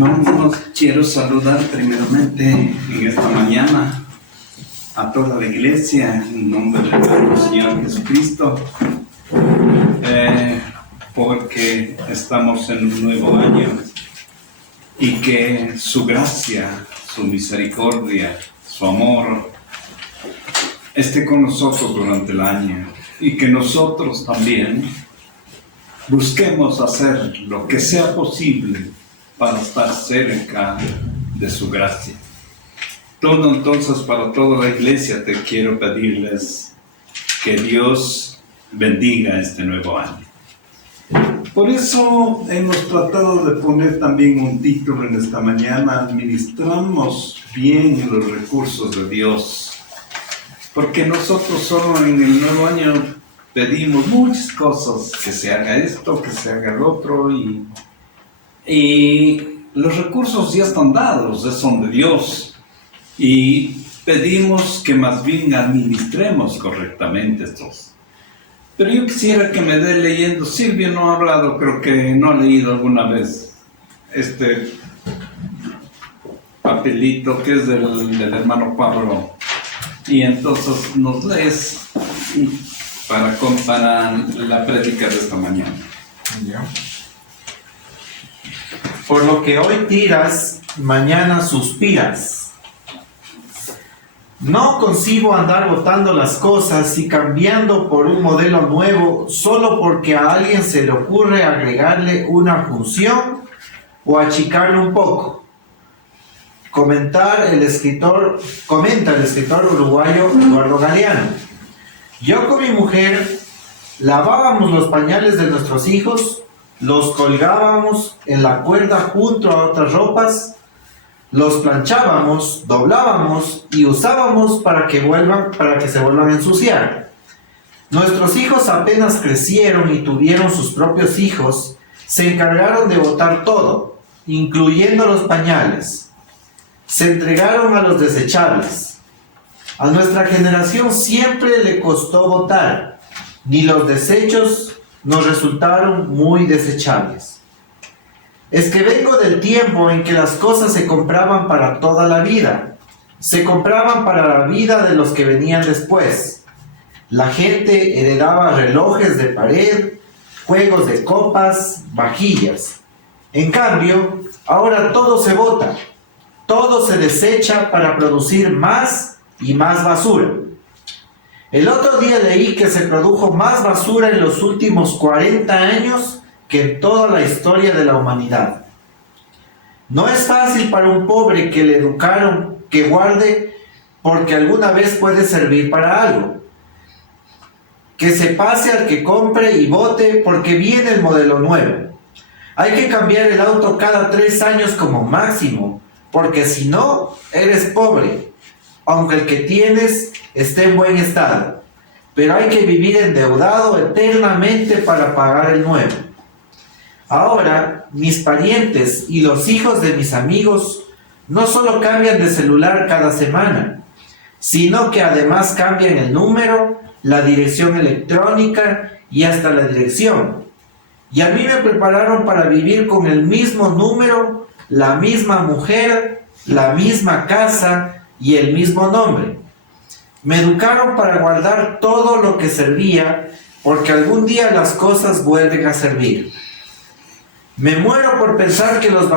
Hermanos, quiero saludar primeramente en esta mañana a toda la iglesia en nombre del Señor Jesucristo, porque estamos en un nuevo año y que su gracia, su misericordia, su amor esté con nosotros durante el año y que nosotros también busquemos hacer lo que sea posible para estar cerca de su gracia. Entonces, para toda la iglesia te quiero pedirles que Dios bendiga este nuevo año. Por eso hemos tratado de poner también un título en esta mañana: administramos bien los recursos de Dios. Porque nosotros solo en el nuevo año pedimos muchas cosas, que se haga esto, que se haga el otro, y los recursos ya están dados, son de Dios. Y pedimos que más bien administremos correctamente estos. Pero yo quisiera que me dé leyendo. Silvio no ha hablado, creo que no ha leído alguna vez este papelito que es del hermano Pablo. Y entonces nos lees para la prédica de esta mañana. ¿Ya? Por lo que hoy tiras, mañana suspiras. No concibo andar botando las cosas y cambiando por un modelo nuevo solo porque a alguien se le ocurre agregarle una función o achicarle un poco. Comenta el escritor uruguayo Eduardo Galeano. Yo con mi mujer lavábamos los pañales de nuestros hijos, los colgábamos en la cuerda junto a otras ropas, los planchábamos, doblábamos y usábamos para que se vuelvan a ensuciar. Nuestros hijos apenas crecieron y tuvieron sus propios hijos, se encargaron de botar todo, incluyendo los pañales. Se entregaron a los desechables. A nuestra generación siempre le costó botar, ni los desechos nos resultaron muy desechables. Es que vengo del tiempo en que las cosas se compraban para toda la vida. Se compraban para la vida de los que venían después. La gente heredaba relojes de pared, juegos de copas, vajillas. En cambio, ahora todo se bota. Todo se desecha para producir más y más basura. El otro día leí que se produjo más basura en los últimos 40 años que en toda la historia de la humanidad. No es fácil para un pobre que le educaron que guarde porque alguna vez puede servir para algo. Que se pase al que compre y bote porque viene el modelo nuevo. Hay que cambiar el auto cada 3 años como máximo, porque si no, eres pobre, aunque el que tienes esté en buen estado. Pero hay que vivir endeudado eternamente para pagar el nuevo. Ahora, mis parientes y los hijos de mis amigos no solo cambian de celular cada semana, sino que además cambian el número, la dirección electrónica y hasta la dirección. Y a mí me prepararon para vivir con el mismo número, la misma mujer, la misma casa y el mismo nombre. Me educaron para guardar todo lo que servía, porque algún día las cosas vuelven a servir. Me muero por pensar que los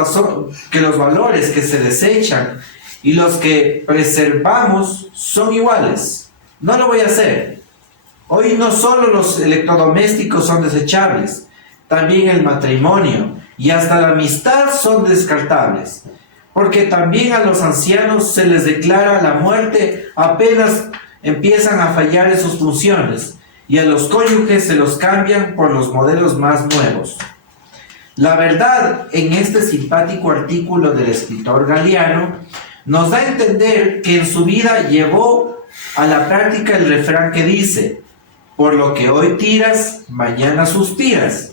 valores que se desechan y los que preservamos son iguales. No lo voy a hacer. Hoy no solo los electrodomésticos son desechables, también el matrimonio y hasta la amistad son descartables, porque también a los ancianos se les declara la muerte apenas empiezan a fallar en sus funciones, y a los cónyuges se los cambian por los modelos más nuevos. La verdad, en este simpático artículo del escritor Galeano, nos da a entender que en su vida llevó a la práctica el refrán que dice: por lo que hoy tiras, mañana suspiras.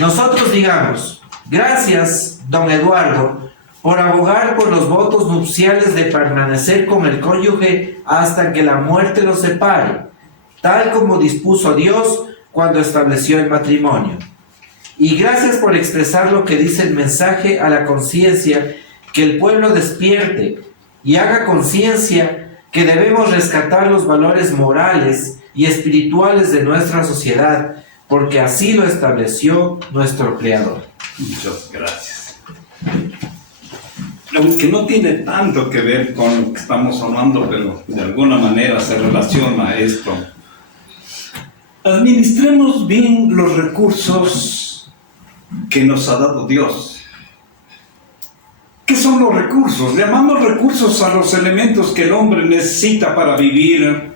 Nosotros digamos: gracias, don Eduardo, por abogar por los votos nupciales de permanecer con el cónyuge hasta que la muerte los separe, tal como dispuso Dios cuando estableció el matrimonio. Y gracias por expresar lo que dice el mensaje a la conciencia, que el pueblo despierte y haga conciencia que debemos rescatar los valores morales y espirituales de nuestra sociedad, porque así lo estableció nuestro Creador. Muchas gracias. Aunque no tiene tanto que ver con lo que estamos hablando, pero de alguna manera se relaciona a esto. Administremos bien los recursos que nos ha dado Dios. ¿Qué son los recursos? Llamamos recursos a los elementos que el hombre necesita para vivir.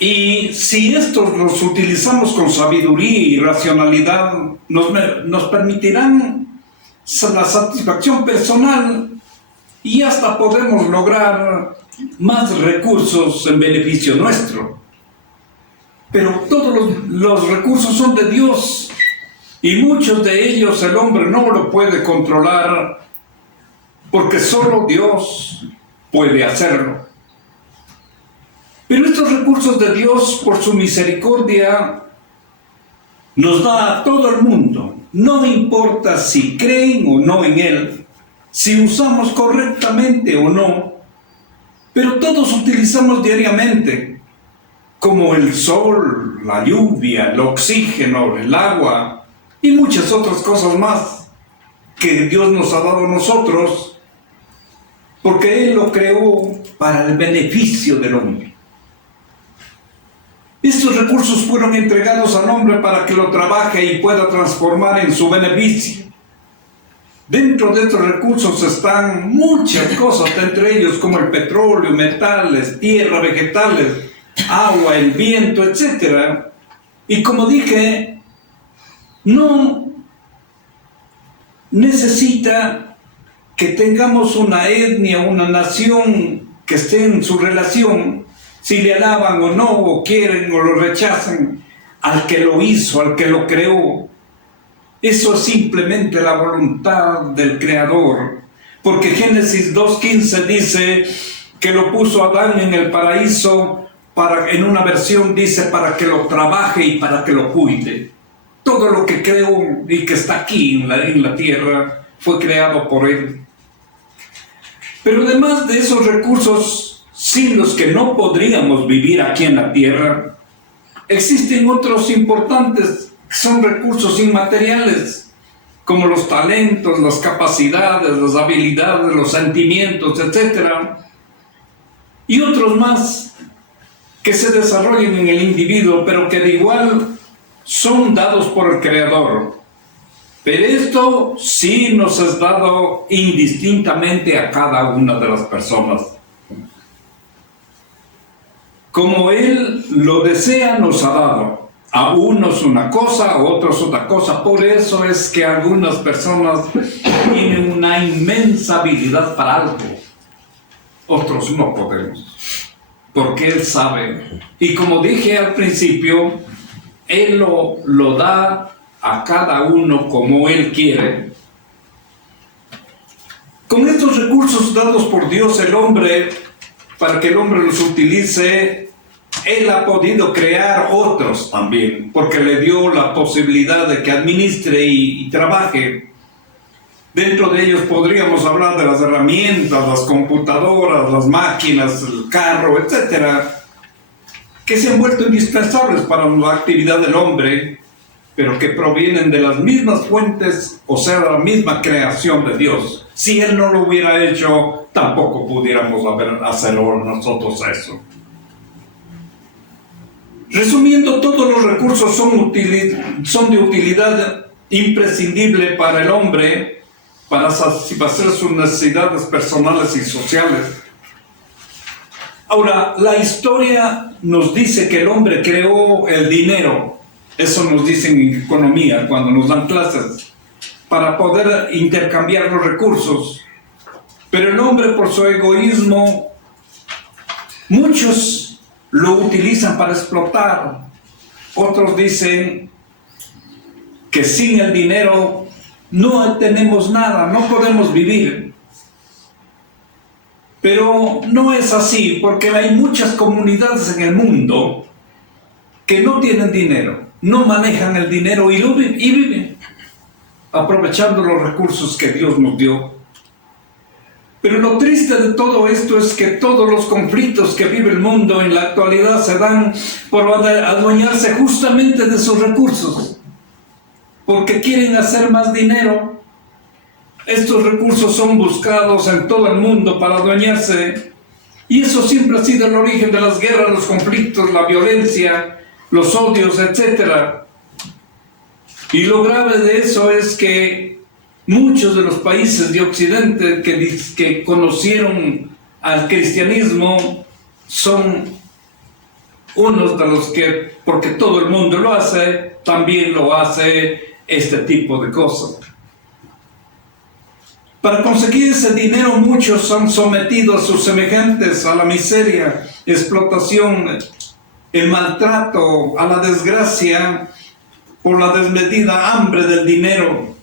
Y si estos los utilizamos con sabiduría y racionalidad, nos permitirán la satisfacción personal y hasta podemos lograr más recursos en beneficio nuestro. Pero todos los recursos son de Dios y muchos de ellos el hombre no lo puede controlar porque solo Dios puede hacerlo. Pero estos recursos de Dios, por su misericordia, nos da a todo el mundo. No importa si creen o no en Él, si usamos correctamente o no, pero todos utilizamos diariamente, como el sol, la lluvia, el oxígeno, el agua y muchas otras cosas más que Dios nos ha dado a nosotros, porque Él lo creó para el beneficio del hombre. Estos recursos fueron entregados al hombre para que lo trabaje y pueda transformar en su beneficio. Dentro de estos recursos están muchas cosas, entre ellos como el petróleo, metales, tierra, vegetales, agua, el viento, etc. Y como dije, no necesita que tengamos una etnia, una nación que esté en su relación, si le alaban o no, o quieren o lo rechazan, al que lo hizo, al que lo creó. Eso es simplemente la voluntad del Creador, porque Génesis 2:15 dice que lo puso Adán en el paraíso, en una versión dice para que lo trabaje y para que lo cuide. Todo lo que creó y que está aquí en la tierra fue creado por Él. Pero además de esos recursos sin los que no podríamos vivir aquí en la tierra, existen otros importantes que son recursos inmateriales, como los talentos, las capacidades, las habilidades, los sentimientos, etc. Y otros más que se desarrollan en el individuo, pero que de igual son dados por el Creador. Pero esto sí nos es dado indistintamente a cada una de las personas. Como Él lo desea, nos ha dado. A unos una cosa, a otros otra cosa. Por eso es que algunas personas tienen una inmensa habilidad para algo. Otros no podemos. Porque Él sabe. Y como dije al principio, Él lo da a cada uno como Él quiere. Con estos recursos dados por Dios, el hombre, para que el hombre los utilice, Él ha podido crear otros también, porque le dio la posibilidad de que administre y trabaje. Dentro de ellos podríamos hablar de las herramientas, las computadoras, las máquinas, el carro, etc., que se han vuelto indispensables para la actividad del hombre, pero que provienen de las mismas fuentes, o sea, la misma creación de Dios. Si Él no lo hubiera hecho, tampoco pudiéramos hacerlo nosotros eso. Resumiendo, todos los recursos son de utilidad imprescindible para el hombre para satisfacer sus necesidades personales y sociales. Ahora, la historia nos dice que el hombre creó el dinero. Eso nos dicen en economía cuando nos dan clases, para poder intercambiar los recursos. Pero el hombre, por su egoísmo, muchos lo utilizan para explotar. Otros dicen que sin el dinero no tenemos nada, no podemos vivir. Pero no es así, porque hay muchas comunidades en el mundo que no tienen dinero, no manejan el dinero y viven aprovechando los recursos que Dios nos dio. Pero lo triste de todo esto es que todos los conflictos que vive el mundo en la actualidad se dan por adueñarse justamente de sus recursos, porque quieren hacer más dinero. Estos recursos son buscados en todo el mundo para adueñarse, y eso siempre ha sido el origen de las guerras, los conflictos, la violencia, los odios, etc. Y lo grave de eso es que muchos de los países de Occidente que conocieron al cristianismo son unos de los que, porque todo el mundo lo hace, también lo hace este tipo de cosas. Para conseguir ese dinero muchos son sometidos a sus semejantes a la miseria, explotación, el maltrato, a la desgracia por la desmedida hambre del dinero.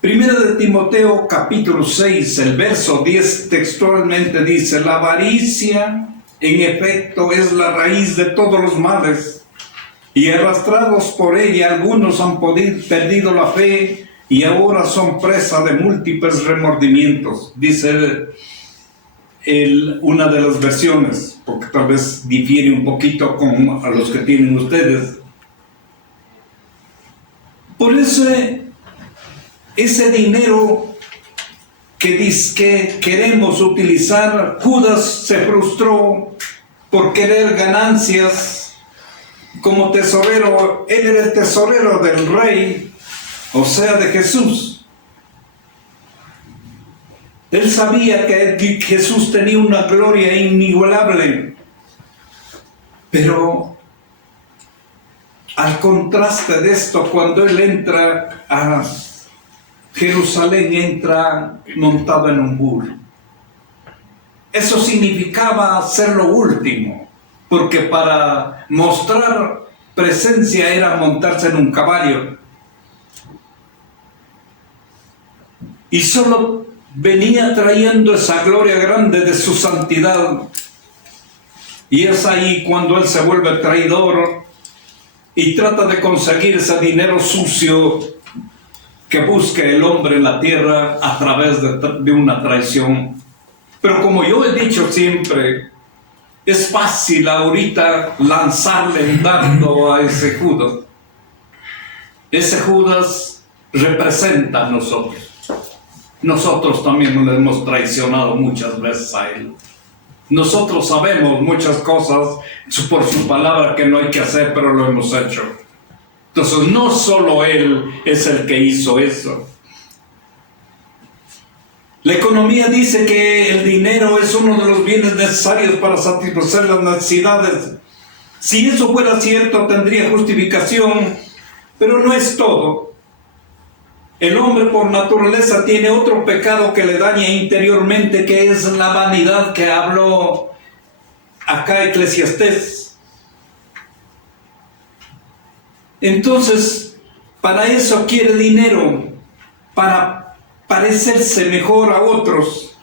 Primera de Timoteo capítulo 6, el verso 10 textualmente dice: la avaricia en efecto es la raíz de todos los males, y arrastrados por ella algunos han perdido la fe y ahora son presa de múltiples remordimientos, dice una de las versiones, porque tal vez difiere un poquito con a los que tienen ustedes. Por eso ese dinero que queremos utilizar, Judas se frustró por querer ganancias como tesorero. Él era el tesorero del rey, o sea, de Jesús. Él sabía que Jesús tenía una gloria inigualable, pero al contraste de esto, cuando él entra a Jerusalén, entra montado en un burro. Eso significaba ser lo último, porque para mostrar presencia era montarse en un caballo. Y solo venía trayendo esa gloria grande de su santidad. Y es ahí cuando él se vuelve traidor y trata de conseguir ese dinero sucio que busca el hombre en la tierra a través de una traición. Pero como yo he dicho siempre, es fácil ahorita lanzarle un dardo a ese Judas. Ese Judas representa a nosotros. Nosotros también nos hemos traicionado muchas veces a él. Nosotros sabemos muchas cosas por su palabra que no hay que hacer, pero lo hemos hecho. Entonces no solo él es el que hizo eso. La economía dice que el dinero es uno de los bienes necesarios para satisfacer las necesidades. Si eso fuera cierto, tendría justificación, pero no es todo. El hombre por naturaleza tiene otro pecado que le daña interiormente, que es la vanidad que habló acá Eclesiastés. Entonces, para eso quiere dinero, para parecerse mejor a otros,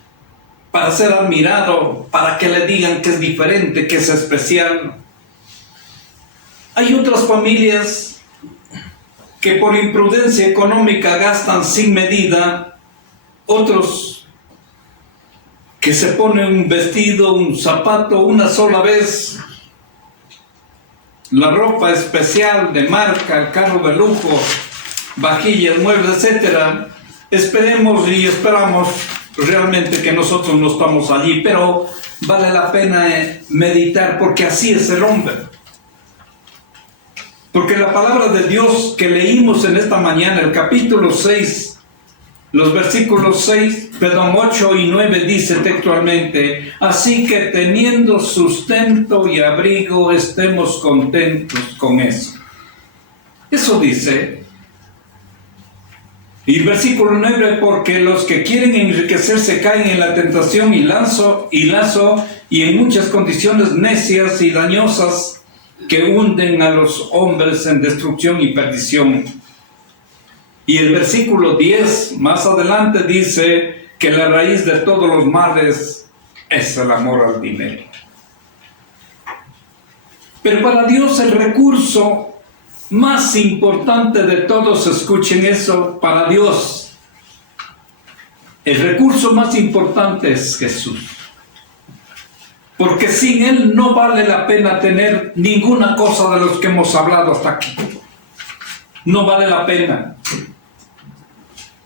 para ser admirado, para que le digan que es diferente, que es especial. Hay otras familias que por imprudencia económica gastan sin medida, otros que se ponen un vestido, un zapato una sola vez, la ropa especial de marca, el carro de lujo, vajillas, muebles, etc. Esperemos y esperamos realmente que nosotros no estamos allí, pero vale la pena meditar, porque así es el hombre. Porque la palabra de Dios que leímos en esta mañana, el capítulo 6, los versículos 8 y 9 dice textualmente: así que teniendo sustento y abrigo, estemos contentos con eso. Eso dice. Y el versículo 9: porque los que quieren enriquecerse caen en la tentación y lazo y en muchas condiciones necias y dañosas que hunden a los hombres en destrucción y perdición. Y el versículo 10 más adelante dice que la raíz de todos los males es el amor al dinero. Pero para Dios el recurso más importante de todos, escuchen eso, para Dios, el recurso más importante es Jesús. Porque sin Él no vale la pena tener ninguna cosa de los que hemos hablado hasta aquí. No vale la pena.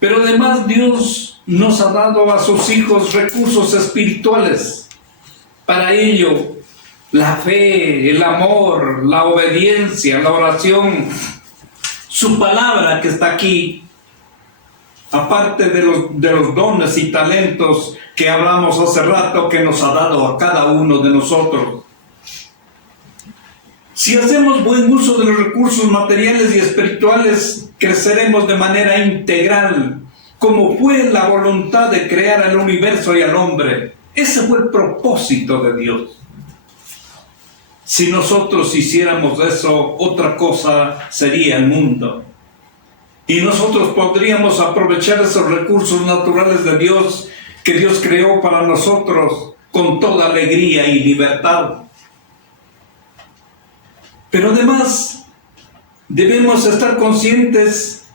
Pero además Dios nos ha dado a sus hijos recursos espirituales. Para ello, la fe, el amor, la obediencia, la oración, su palabra que está aquí, aparte de los dones y talentos que hablamos hace rato que nos ha dado a cada uno de nosotros. Si hacemos buen uso de los recursos materiales y espirituales, creceremos de manera integral, como fue la voluntad de crear el universo y al hombre. Ese fue el propósito de Dios. Si nosotros hiciéramos eso, otra cosa sería el mundo. Y nosotros podríamos aprovechar esos recursos naturales de Dios que Dios creó para nosotros con toda alegría y libertad. Pero además debemos estar conscientes,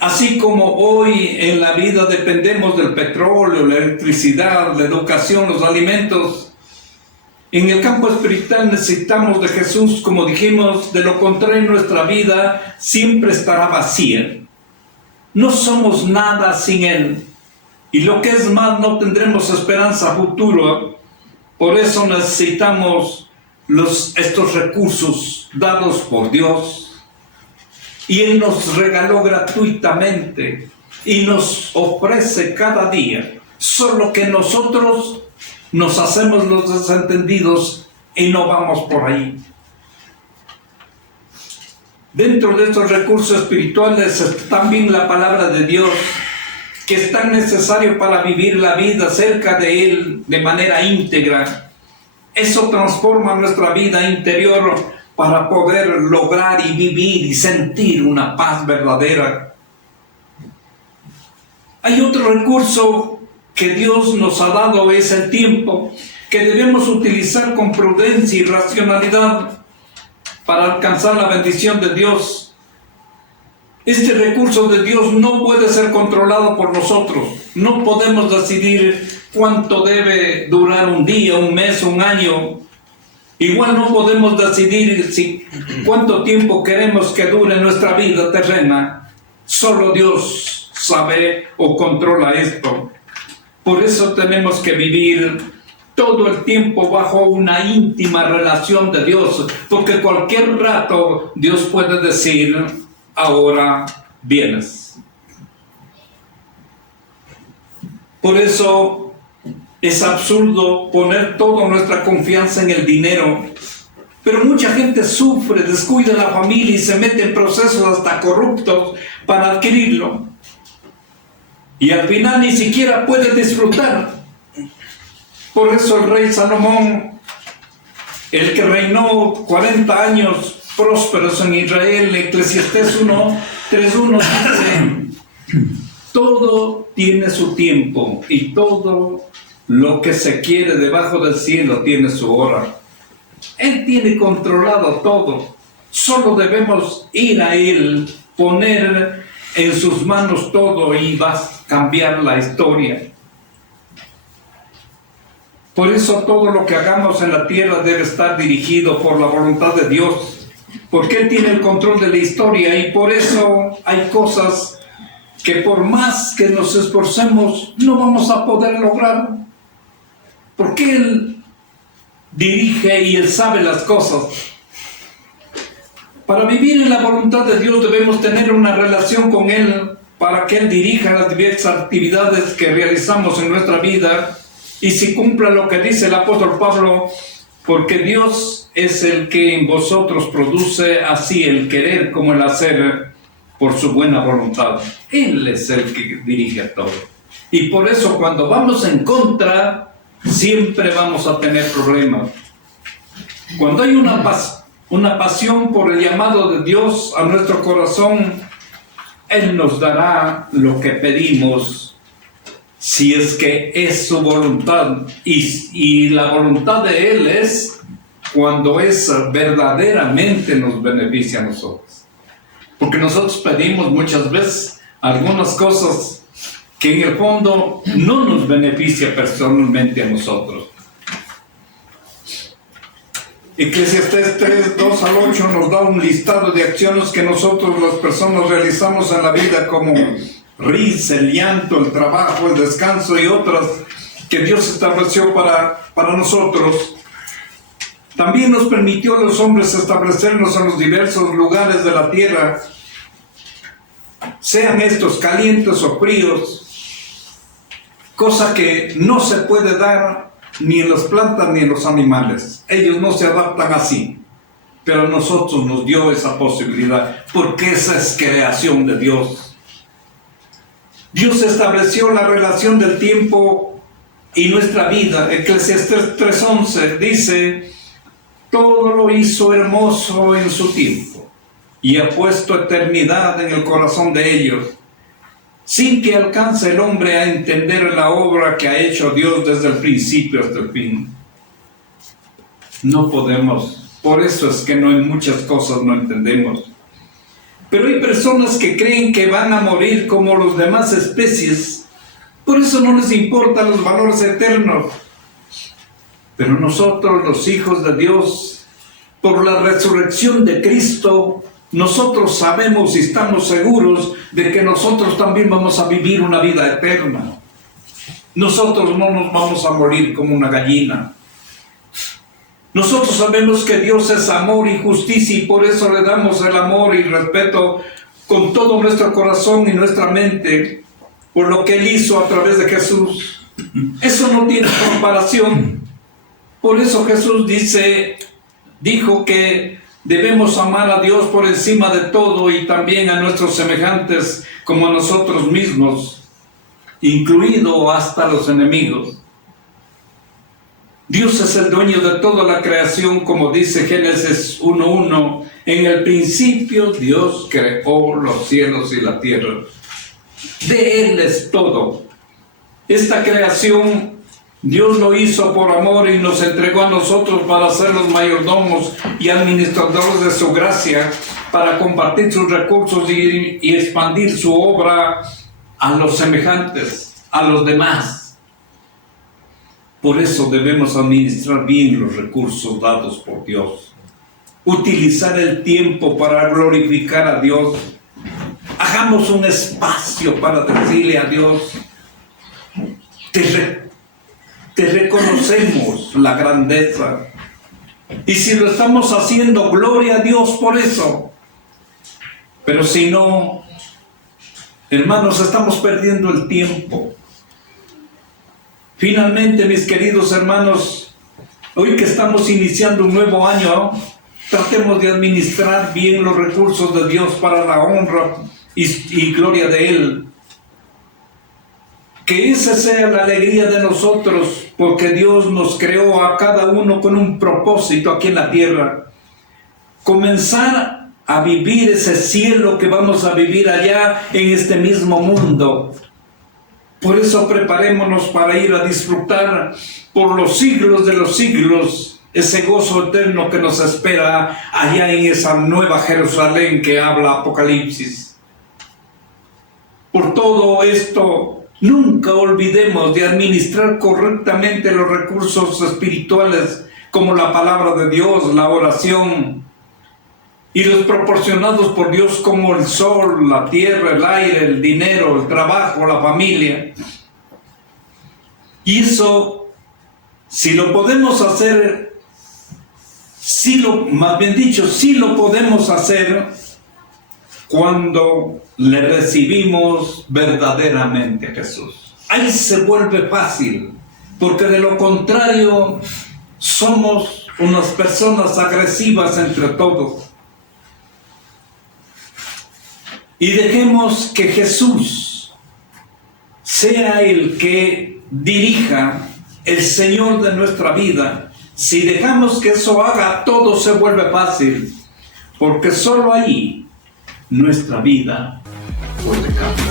así como hoy en la vida dependemos del petróleo, la electricidad, la educación, los alimentos, en el campo espiritual necesitamos de Jesús, como dijimos, de lo contrario nuestra vida siempre estará vacía. No somos nada sin Él. Y lo que es más, no tendremos esperanza futura. Por eso necesitamos estos recursos dados por Dios. Y Él nos regaló gratuitamente y nos ofrece cada día. Solo que nosotros nos hacemos los desentendidos y no vamos por ahí. Dentro de estos recursos espirituales está también la palabra de Dios, que es tan necesario para vivir la vida cerca de Él de manera íntegra. Eso transforma nuestra vida interior para poder lograr y vivir y sentir una paz verdadera. Hay otro recurso que Dios nos ha dado, es el tiempo, que debemos utilizar con prudencia y racionalidad para alcanzar la bendición de Dios. Este recurso de Dios no puede ser controlado por nosotros. No podemos decidir cuánto debe durar un día, un mes, un año. Igual no podemos decidir cuánto tiempo queremos que dure nuestra vida terrena. Solo Dios sabe o controla esto. Por eso tenemos que vivir todo el tiempo bajo una íntima relación de Dios, porque cualquier rato Dios puede decir, ahora vienes. Por eso es absurdo poner toda nuestra confianza en el dinero, pero mucha gente sufre, descuida la familia y se mete en procesos hasta corruptos para adquirirlo. Y al final ni siquiera puede disfrutar. Por eso el rey Salomón, el que reinó 40 años prósperos en Israel, Eclesiastés 3:1 dice, todo tiene su tiempo y todo lo que se quiere debajo del cielo tiene su hora. Él tiene controlado todo. Solo debemos ir a Él, poner en sus manos todo y va a cambiar la historia. Por eso todo lo que hagamos en la tierra debe estar dirigido por la voluntad de Dios, porque Él tiene el control de la historia y por eso hay cosas que por más que nos esforcemos no vamos a poder lograr, porque Él dirige y Él sabe las cosas. Para vivir en la voluntad de Dios debemos tener una relación con Él para que Él dirija las diversas actividades que realizamos en nuestra vida y si cumpla lo que dice el apóstol Pablo, porque Dios es el que en vosotros produce así el querer como el hacer por su buena voluntad. Él es el que dirige todo. Y por eso cuando vamos en contra, siempre vamos a tener problemas. Cuando hay una pasión por el llamado de Dios a nuestro corazón, Él nos dará lo que pedimos, si es que es su voluntad. Y la voluntad de Él es cuando esa verdaderamente nos beneficia a nosotros. Porque nosotros pedimos muchas veces algunas cosas que en el fondo no nos beneficia personalmente a nosotros. Eclesiastés 3, 2 al 8 nos da un listado de acciones que nosotros las personas realizamos en la vida, como risa, el llanto, el trabajo, el descanso y otras que Dios estableció para nosotros. También nos permitió a los hombres establecernos en los diversos lugares de la tierra, sean estos calientes o fríos, cosa que no se puede dar ni en las plantas ni en los animales. Ellos no se adaptan así, pero a nosotros nos dio esa posibilidad, porque esa es creación de Dios. Dios estableció la relación del tiempo y nuestra vida. Eclesiastés 3:11 dice: todo lo hizo hermoso en su tiempo, y ha puesto eternidad en el corazón de ellos, sin que alcance el hombre a entender la obra que ha hecho Dios desde el principio hasta el fin. No podemos, por eso es que no en muchas cosas no entendemos. Pero hay personas que creen que van a morir como las demás especies, por eso no les importan los valores eternos. Pero nosotros, los hijos de Dios, por la resurrección de Cristo, nosotros sabemos y estamos seguros de que nosotros también vamos a vivir una vida eterna. Nosotros no nos vamos a morir como una gallina. Nosotros sabemos que Dios es amor y justicia, y por eso le damos el amor y respeto con todo nuestro corazón y nuestra mente por lo que Él hizo a través de Jesús. Eso no tiene comparación. Por eso Jesús dijo que debemos amar a Dios por encima de todo y también a nuestros semejantes como a nosotros mismos, incluido hasta los enemigos. Dios es el dueño de toda la creación, como dice Génesis 1:1. En el principio Dios creó los cielos y la tierra. De Él es todo. Esta creación Dios lo hizo por amor y nos entregó a nosotros para ser los mayordomos y administradores de su gracia, para compartir sus recursos y expandir su obra a los semejantes, a los demás. Por eso debemos administrar bien los recursos dados por Dios. Utilizar el tiempo para glorificar a Dios. Hagamos un espacio para decirle a Dios: te reconocemos la grandeza. Y si lo estamos haciendo, gloria a Dios por eso. Pero si no, hermanos, estamos perdiendo el tiempo. Finalmente, mis queridos hermanos, hoy que estamos iniciando un nuevo año, tratemos de administrar bien los recursos de Dios para la honra y gloria de Él. Que esa sea la alegría de nosotros, porque Dios nos creó a cada uno con un propósito aquí en la tierra. Comenzar a vivir ese cielo que vamos a vivir allá en este mismo mundo. Por eso preparémonos para ir a disfrutar por los siglos de los siglos ese gozo eterno que nos espera allá en esa nueva Jerusalén que habla Apocalipsis. Por todo esto, nunca olvidemos de administrar correctamente los recursos espirituales como la palabra de Dios, la oración, y los proporcionados por Dios como el sol, la tierra, el aire, el dinero, el trabajo, la familia. Y eso, si lo podemos hacer, sí lo podemos hacer cuando le recibimos verdaderamente a Jesús. Ahí se vuelve fácil, porque de lo contrario somos unas personas agresivas entre todos. Y dejemos que Jesús sea el que dirija, el Señor de nuestra vida. Si dejamos que eso haga, todo se vuelve fácil, porque solo ahí nuestra vida puede cambiar.